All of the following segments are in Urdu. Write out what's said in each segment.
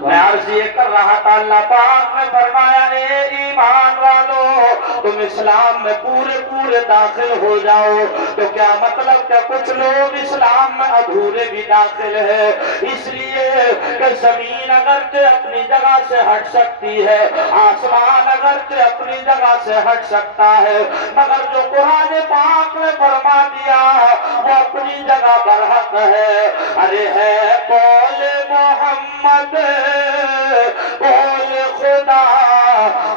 میں عرض یہ کر رہا تھا، اللہ پاک نے فرمایا اے ایمان والو تم اسلام میں پورے داخل ہو جاؤ۔ تو کیا مطلب کہ کچھ لوگ اسلام میں ادھورے بھی داخل ہے، اس لیے کہ زمین اگرچہ اپنی جگہ سے ہٹ سکتی ہے، آسمان اگرچہ اپنی جگہ سے ہٹ سکتا ہے، مگر جو قرآن پاک نے فرما دیا وہ اپنی جگہ برحق ہے۔ ارے ہے قول محمد قول خدا،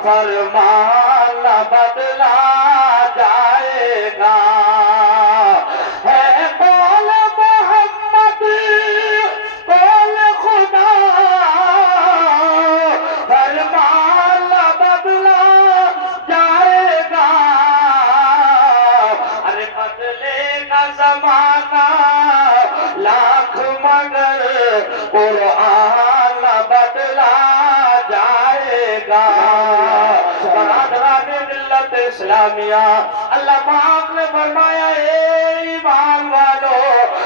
فرمان نہ بدلا جائے گا۔ ہے قول محمد قول خدا، فرمان نہ بدلا جائے گا۔ ارے بدلے گا زمانہ لاکھ مگر قرآن نہ بدلا جائے گا۔ برادران ملت اسلامیہ، اللہ پاک نے فرمایا اے ایمان والو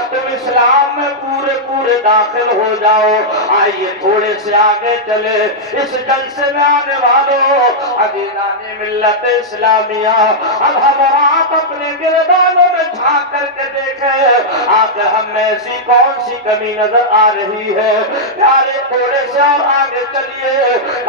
تم اسلام میں پورے داخل ہو جاؤ۔ آئیے تھوڑے سے آگے چلے، اس جلسے میں آنے والوں عزیزان ملت اسلامیہ، اب ہم آپ اپنے گردانوں میں جھانک کر کے دیکھیں آگے ہم میں ایسی کون سی کمی نظر آ رہی ہے۔ پیارے تھوڑے سے اور آگے چلیے،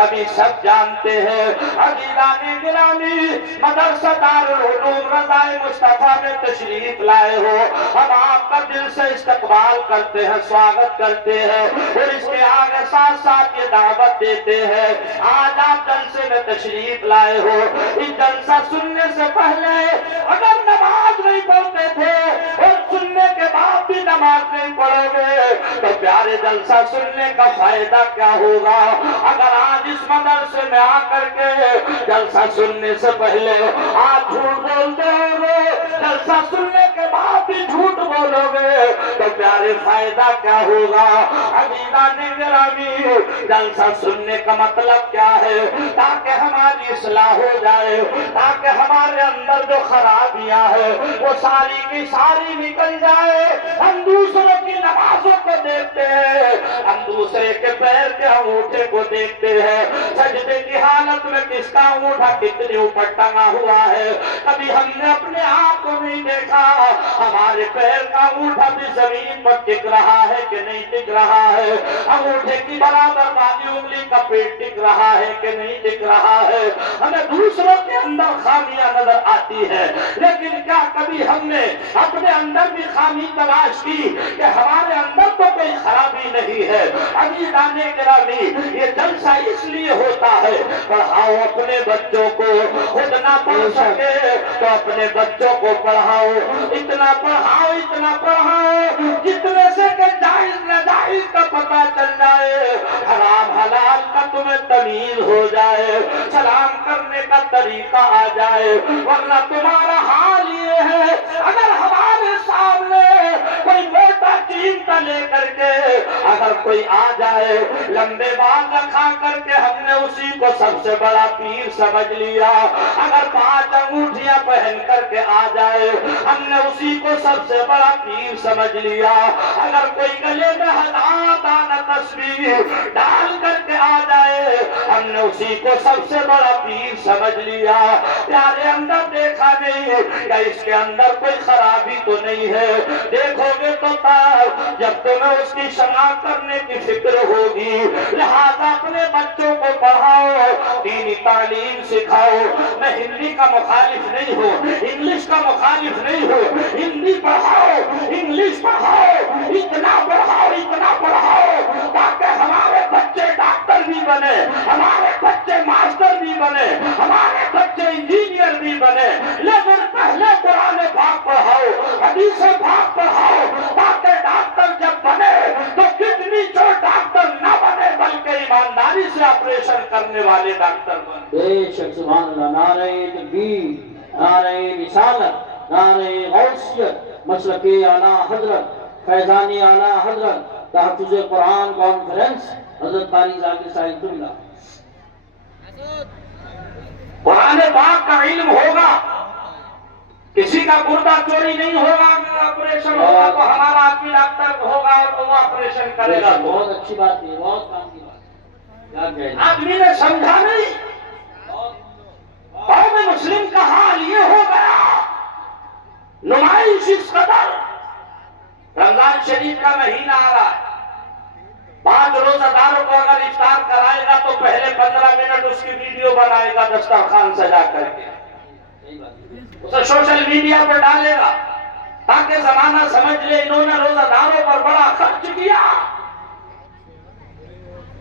ابھی سب جانتے ہیں عزیزان گرامی مدرسہ دارالعلوم رضا مصطفیٰ میں تشریف لائے ہو، ہم آپ کا دل سے استقبال کرتے ہیں، سواگت کرتے ہیں، اور اس کے آگے ساتھ یہ دعوت دیتے ہیں آج آپ جلسے میں تشریف لائے ہو، اس جلسہ سننے سے پہلے اگر نماز نہیں پڑھتے تھے اور سننے کے بعد بھی نماز نہیں پڑھو گے تو پیارے جلسہ سننے کا فائدہ کیا ہوگا؟ اگر آج اس مدرسے میں آ کر کے جلسہ سننے سے پہلے آج جھوٹ بولتے ہو گے، جلسہ سننے کے بعد بھی جھوٹ بولو گے تو پیارے فائدہ کیا ہوگا؟ عزیزان گرامی جلسہ سننے کا مطلب کیا ہے؟ تاکہ ہماری اصلاح ہو جائے، تاکہ ہمارے اندر جو خرابیاں ہیں وہ ساری کی ساری نکل جائے۔ ہم دوسروں کی نمازوں کو دیکھتے ہیں، ہم دوسرے کے پیر کے انگوٹھے کو دیکھتے ہیں، سجدے کی حالت میں کس کا انگوٹھا کتنے اوپر ٹنگا ہوا ہے، کبھی ہم نے اپنے آپ کو نہیں دیکھا ہمارے پیر کا انگوٹھا بھی زمین پر ٹک رہا ہے کہ نہیں ٹک رہا ہے، انگوٹھے کی برابر والی انگلی کا پیٹ ٹک رہا ہے کہ نہیں ٹک رہا ہے۔ ہمیں دوسروں کے اندر خامیاں نظر آتی ہے، لیکن کیا کبھی ہم نے اپنے اندر بھی خامی تلاش کی کہ ہمارے اندر تو کوئی خرابی نہیں ہے؟ عزیزان گرامی یہ جلسہ اس لیے ہوتا ہے، پڑھاؤ اپنے بچوں کو، خود نہ پڑھ سکے تو اپنے بچوں کو پڑھاؤ، اتنا پڑھاؤ جتنے سے کہ جائز ناجائز کا پتہ چل جائے، حرام حلال کا تمہیں تمیز ہو جائے، سلام کرنے کا طریقہ آ جائے۔ ورنہ تمہارا حال یہ ہے اگر ہمارے سامنے کوئی موٹا چیمٹا لے کر کے اگر کوئی آ جائے، لمبے بال رکھا کر کے ہم نے اسی کو سب سے بڑا پیر سمجھ لیا، اگر 5 انگوٹھیاں پہن کر کے آ جائے ہم نے اسی کو سب سے بڑا پیر سمجھ لیا، اگر کوئی گلے میں 1000 دانہ تسبیح ڈال کر کے آ جائے ہم نے اسی کو سب سے بڑا پیر سمجھ لیا۔ پیارے اندر دیکھا نہیں کہ اس کے اندر کوئی خرابی تو نہیں ہے؟ دیکھو گے تو جب تمہیں اس کی شناخت کرنے کی فکر ہوگی، لہذا اپنے بچوں کو پڑھاؤ، دینی تعلیم سکھاؤ۔ میں ہندی کا مخالف نہیں ہوں، انگلش کا مخالف نہیں ہوں، ہندی پڑھاؤ، انگلش پڑھاؤ، اتنا پڑھاؤ تاکہ ہمارے بچے ڈاکٹر بھی بنے، ہمارے بچے ماسٹر بھی بنے، ہمارے بچے انجینئر بھی بنے، لیکن پہلے قرآن پاک پڑھاؤ، حدیث پاک پڑھاؤ، تاکہ ڈاکٹر جب بنے تو کتنی جو ڈاکٹر نہ بنے بلکہ ایمانداری سے آپریشن کرنے والے ڈاکٹر بنے۔ بے شک سبحان اللہ، نعرہ تکبیر، نعرہ رسالت، نعرہ غوثیت، مسلک اعلیٰ حضرت فیضانی اعلیٰ حضرت تحفظ قرآن کانفرنس حضرت قاری ذاکر صاحب اللہ۔ قرآن پاک کا علم ہوگا، کسی کا گردہ چوری نہیں ہوگا، آپریشن ہوگا تو ہمارا آدمی ڈاکٹر ہوگا اور وہ آپریشن کرے گا۔ بہت اچھی بات ہے، بہت کام کی بات ہے۔ کیا کہنا؟ آدمی نے سمجھا نہیں. قوم مسلم کا حال یہ ہو گیا، نمائش اس قدر. رمضان شریف کا مہینہ آ رہا ہے، 5 روزہ داروں کو اگر افطار کرائے گا تو پہلے 15 منٹ اس کی ویڈیو بنائے گا دسترخوان سجا کر کے، اسے سوشل میڈیا پر ڈالے گا تاکہ زمانہ سمجھ لے انہوں نے روزہ داروں پر بڑا خرچ کیا.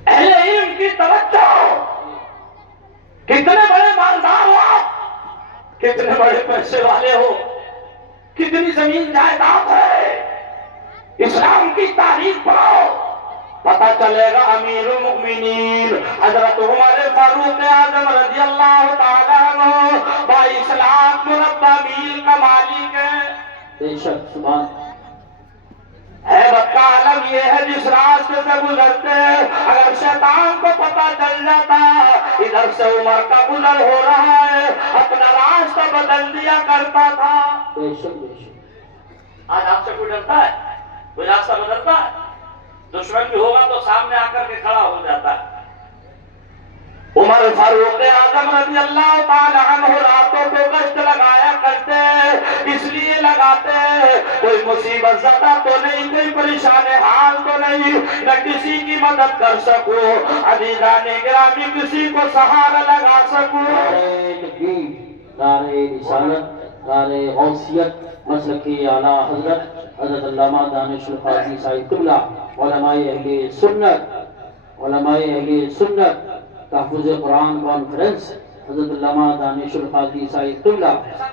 اہل علم کی توجہ، کتنے بڑے مالدار ہو آپ، کتنے بڑے پیسے والے ہو، کتنی زمین جائیداد ہے، اسلام کی تاریخ پڑھو، پتہ چلے گا. امیر المؤمنین حضرت عمر فاروق اعظم رضی اللہ تعالیٰ عنہ 22 لاکھ مربع میل کا مالک ہے. بے شک سبحان. حیبت کا عالم یہ ہے جس راستے سے گزرتے ہیں اگر شیطان کو پتہ چل جاتا ادھر سے عمر کا گزر ہو رہا ہے اپنا راستہ بدل دیا کرتا تھا. بے شک بے شک. آج آپ سے کوئی ڈرتا ہے؟ کوئی راستہ بدلتا ہے؟ دشمن بھی ہوگا تو سامنے آ کر کے کھڑا ہو جاتا ہے. عمر فاروق اعظم رضی اللہ تعالی عنہ راتوں کو گشت لگایا کرتے، اس لیے لگاتے کوئی مصیبت زدہ تو نہیں، کوئی پریشان حال تو نہیں، نہ کسی کی مدد کر سکوں، عزیزان گرامی کسی کو سہارا لگا سکوں. نعرہ تکبیر، نعرہ رسالت، نعرہ غوثیت، مسلک اعلیٰ حضرت حضرت علامہ دانش القاضی صاحب قبلہ، علماء اہل سنت، علماء اہل سنت تحفظ قرآن کانفرنس حضرت علامہ دانش القاضی صاحب قبلہ،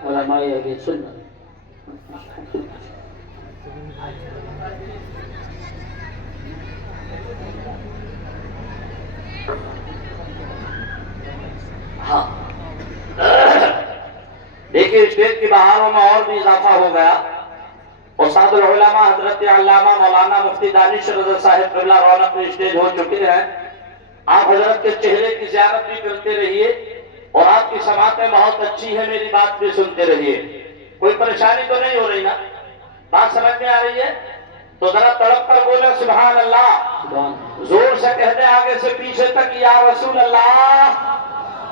علماء اہل سنت. ہاں دیکھیے اسٹیج کی بہاروں میں اور بھی اضافہ ہو گیا. استاد العلماء حضرت علامہ مولانا مفتی دانش رضا صاحب قبلہ رونق پہ اسٹیج ہو چکے ہیں. آپ حضرت کے چہرے کی زیارت بھی کرتے رہیے اور آپ کی سماعتیں بہت اچھی ہے، میری بات بھی سنتے رہیے. کوئی پریشانی تو نہیں ہو رہی نا؟ بات سمجھ میں آ رہی ہے تو ذرا تڑپ کر بولے سبحان اللہ. سبحان. زور سے کہہ دیں آگے سے پیچھے تک یا رسول اللہ.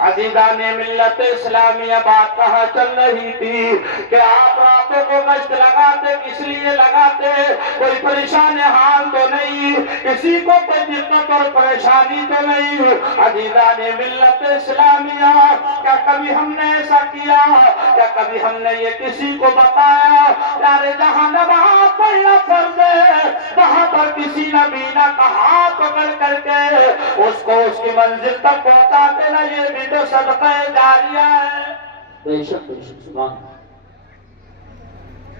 عزیزان ملت اسلامیہ بات کہاں چل رہی تھی کہ آپ راتوں کو گشت لگاتے، کس لیے لگاتے؟ کوئی پریشان حال تو نہیں، کسی کو کوئی دقت اور پریشانی تو نہیں. عزیزان ملت اسلامیہ کیا کبھی ہم نے ایسا کیا؟ کیا کبھی ہم نے یہ کسی کو بتایا یار جہاں نماز پڑھنا فرض ہے وہاں پر کسی نبی نہ کہا پکڑ کر کے اس کو اس کی منزل تک پہنچاتے نا، یہ بھی تو صدقہ جاریہ ہے. بے شک بے شک سبحان.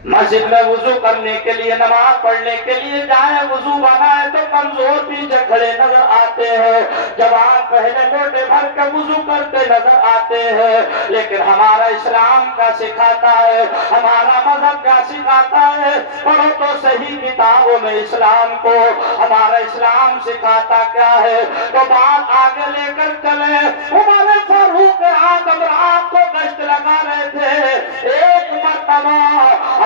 مسجد میں وضو کرنے کے لیے، نماز پڑھنے کے لیے جائیں، وضو بنائے تو کمزور پیچھے کھڑے نظر آتے ہیں، جوان پہلے لوٹے بھر کے وضو کرتے نظر آتے ہیں. لیکن ہمارا اسلام کا سکھاتا ہے، ہمارا مذہب کا سکھاتا ہے، پڑھو تو صحیح کتابوں میں اسلام کو. ہمارا اسلام سکھاتا کیا ہے تو بات آگے لے کر چلے. عمر فاروق اعظم رات کو گشت لگا رہے تھے، ایک مرتبہ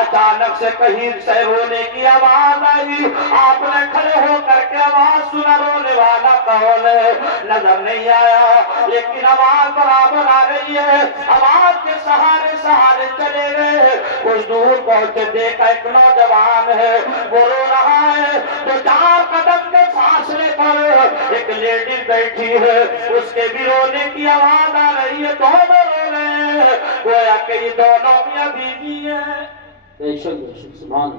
اچانک سے کہیں سے رونے کی آواز آئی. آپ نے کھڑے ہو کر کے آواز سنا، رونے والا کون ہے نظر نہیں آیا لیکن آواز برابر آ رہی ہے. آواز کے سہارے سہارے چلے گئے، کچھ دور پہنچے دیکھا ایک نوجوان ہے وہ رو رہا ہے. تو 4 قدم کے فاصلے پر ایک لیڈی بیٹھی ہے، اس کے بھی رونے کی آواز آ رہی ہے. دونوں رو رہے ہیں گویا کہ یہ دونوں میاں بیوی ہیں. بے شک بے شک سبحان.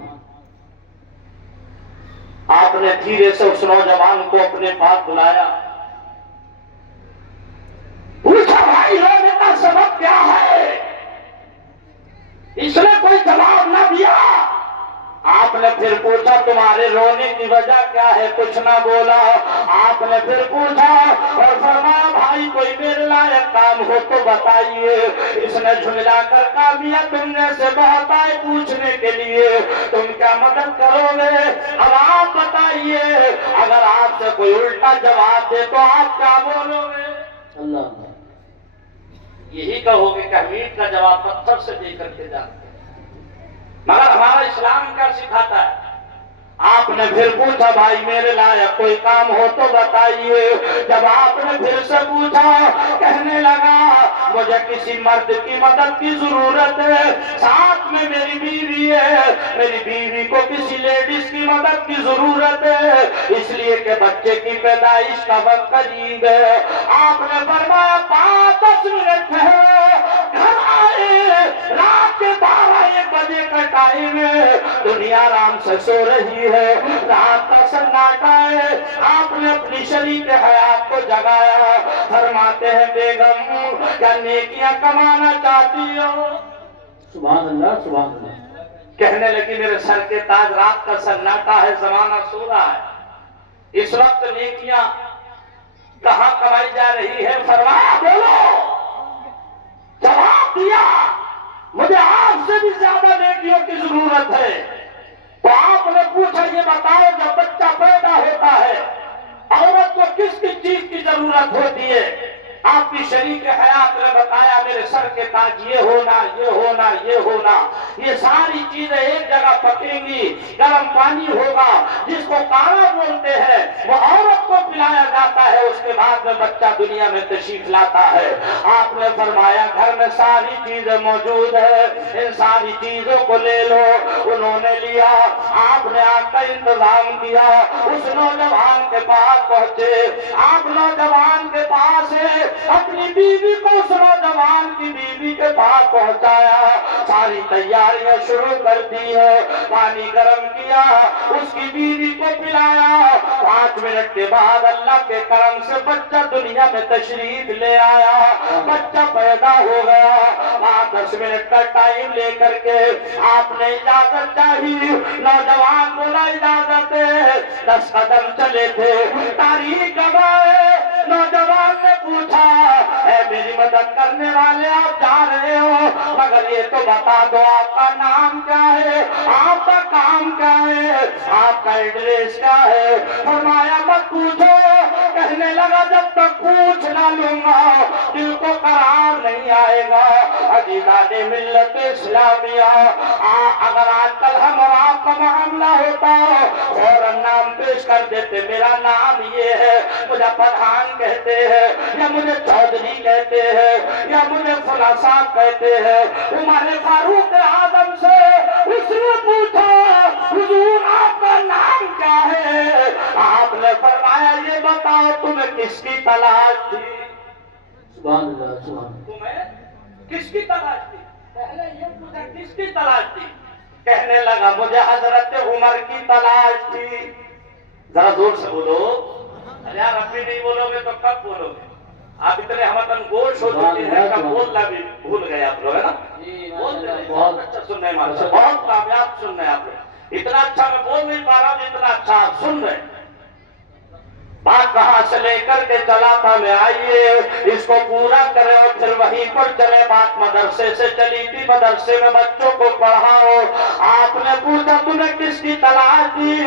آپ نے دھیرے سے اس نوجوان کو اپنے پاس بلایا، پوچھا بھائی رونے کا سبب کیا ہے؟ اس نے کوئی جواب نہ دیا. آپ نے پھر پوچھا تمہارے رونے کی وجہ کیا ہے؟ کچھ نہ بولا. آپ نے پھر پوچھا اور فرمایا بھائی کوئی میرے لائق کام ہو تو بتائیے. اس نے جھنجلا کر کہا میاں تم نے سے بہت آئے پوچھنے کے لیے، تم کیا مدد کرو گے؟ اب آپ بتائیے اگر آپ سے کوئی الٹا جواب دے تو آپ کیا بولو گے؟ اللہ. یہی کہو گے کہ حمید کا جواب پتھر سے دے کر کے جاتے. مگر ہمارا اسلام کیا سکھاتا ہے؟ آپ نے پھر پوچھا بھائی میرے لائق کوئی کام ہو تو بتائیے. جب آپ نے پھر سے پوچھا کہنے لگا مجھے کسی مرد کی مدد کی ضرورت ہے, ساتھ میں میری بیوی ہے, میری بیوی کو کسی لیڈیز کی مدد کی ضرورت ہے اس لیے کہ بچے کی پیدائش کا وقت قریب ہے. آپ نے فرمایا 5-10 منٹ ٹھہرو, گھر آئے, رات کے 12-1 بجے کا ٹائم ہے, دنیا آرام سے سو رہی ہے, رات کا سناٹا ہے. آپ نے اپنی شریک حیات کو جگایا, فرماتے ہیں بیگم کیا نیکیاں کمانا چاہتی ہو؟ سبحان اللہ سبحان اللہ. کہنے لگی میرے سر کے تاج رات کا سناٹا ہے, زمانہ سو رہا ہے, اس وقت نیکیاں کہاں کمائی جا رہی ہے؟ فرمایا بولو. جواب دیا مجھے آپ سے بھی زیادہ نیکیوں کی ضرورت ہے. تو آپ نے پوچھا یہ بتاؤ جب بچہ پیدا ہوتا ہے عورت کو کس کس چیز کی ضرورت ہوتی ہے؟ آپ کی شریک حیات نے بتایا میرے سر کے تاج یہ ہونا, یہ ہونا, یہ ہونا, یہ ساری چیزیں ایک جگہ پکیں گی, گرم پانی ہوگا جس کو کاڑھا بولتے ہیں وہ عورت کو پلایا جاتا ہے, اس کے بعد میں بچہ دنیا میں تشریف لاتا ہے. آپ نے فرمایا گھر میں ساری چیزیں موجود ہے, ان ساری چیزوں کو لے لو. انہوں نے لیا, آپ نے آگ کا انتظام کیا, اس نوجوان کے پاس پہنچے, آپ نوجوان کے پاس اپنی بیوی کو اس نوجوان کی بیوی کے پاس پہنچایا, ساری تیاریاں شروع کر دی ہے, پانی گرم کیا, اس کی بیوی کو پلایا. 5 منٹ کے بعد اللہ کے کرم سے بچہ دنیا میں تشریف لے آیا, بچہ پیدا ہو گیا. 10 منٹ کا ٹائم لے کر کے آپ نے اجازت چاہی, نوجوان بولا اجازت ہے. 10 قدم چلے تھے, تاریخ گواہ. نوجوان نے پوچھا اے میری مدد کرنے والے آپ جا رہے ہو, مگر یہ تو بتا دو آپ کا نام کیا ہے, آپ کا کام کیا ہے, آپ کا ایڈریس کیا ہے؟ فرمایا مت پوچھو. کہنے لگا جب تک پوچھ نہ لوں گا دل کو قرار نہیں آئے گا. عزیزان ملت اسلامیہ, اگر آج کل ہم اور آپ کا معاملہ ہوتا فوراً نام پیش کر دیتے, میرا نام یہ ہے, مجھے پٹھان کہتے ہیں, یا مجھے چودھری کہتے ہیں, یا مجھے فلاں صاحب کہتے ہیں. عمر فاروق اعظم سے اس نے پوچھا حضور آپ کا نام کیا ہے؟ آپ نے فرمایا یہ بتاؤ تمہیں کس کی تلاش تھی؟ سبحان اللہ سبحان اللہ. تمہیں کس کی تلاش تھی؟ پہلے یہ پوچھا کس کی تلاش تھی؟ کہنے لگا مجھے حضرت عمر کی تلاش تھی. ذرا زور سے بولو. ارے یار اب بھی نہیں بولو گے تو کب بولو گے؟ آپ اتنے ہمتن گوش ہو چکے ہیں کب بولنا بھی بھول گئے آپ لوگ, ہے نا؟ بہت اچھا سن رہے ہیں, بہت کامیاب سن رہے ہیں آپ لوگ. اتنا اچھا میں بول نہیں پا رہا ہوں اتنا اچھا آپ سن رہے ہیں. بات کہاں سے لے کر کے چلا تھا میں, آئیے اس کو پورا کرے اور پھر وہیں پر چلے. بات مدرسے سے چلی تھی, مدرسے میں بچوں کو پڑھاؤ. آپ نے پوچھا تمہیں کس کی تلاش تھی؟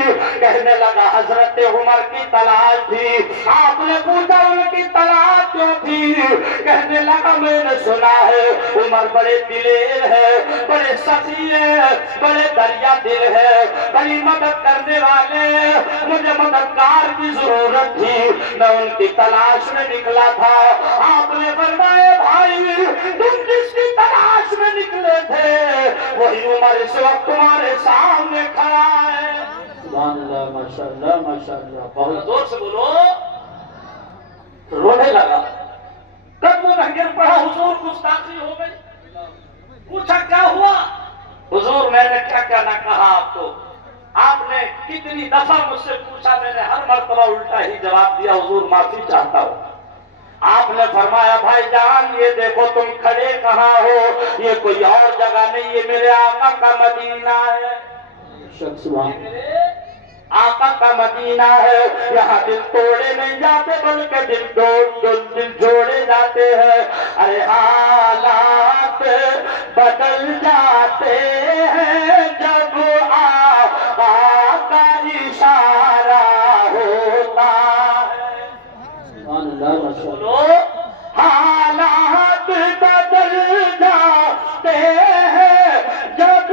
کہنے لگا حضرت عمر کی تلاش تھی. آپ نے پوچھا ان کی تلاش کیوں تھی؟ کہنے لگا میں نے سنا ہے عمر بڑے دلیر ہے, بڑے سخی ہے, بڑے دریا دل ہے, بڑی مدد کرنے والے, مجھے مددگار کی ضرورت تھی, میں ان کی تلاش میں نکلا تھا. آپ نے فرمایا بھائی تم جس کی تلاش میں نکلے تھے وہی عمر اس وقت تمہارے سامنے کھڑا ہے. سبحان اللہ ماشاءاللہ ماشاءاللہ. بہت زور سے بولو. رونے لگا, قدموں میں گر پڑا, حضور گستاخی ہو گئی. پوچھا کیا ہوا؟ حضور میں نے کیا کیا نہ کہا آپ کو, آپ نے کتنی دفعہ مجھ سے پوچھا, میں نے ہر مرتبہ الٹا ہی جواب دیا, حضور معافی چاہتا ہوں. آپ نے فرمایا بھائی جان یہ دیکھو تم کھڑے کہاں ہو, یہ کوئی اور جگہ نہیں, یہ میرے آقا کا مدینہ ہے, میرے آقا کا مدینہ ہے. یہاں دل توڑے نہیں جاتے بلکہ دل جوڑے جاتے ہیں. ارے حالات بدل جاتے ہیں جب آقا کا اشارہ ہوتا ہے. سبحان اللہ ماشاءاللہ. بولو حالات بدل جاتے ہیں جب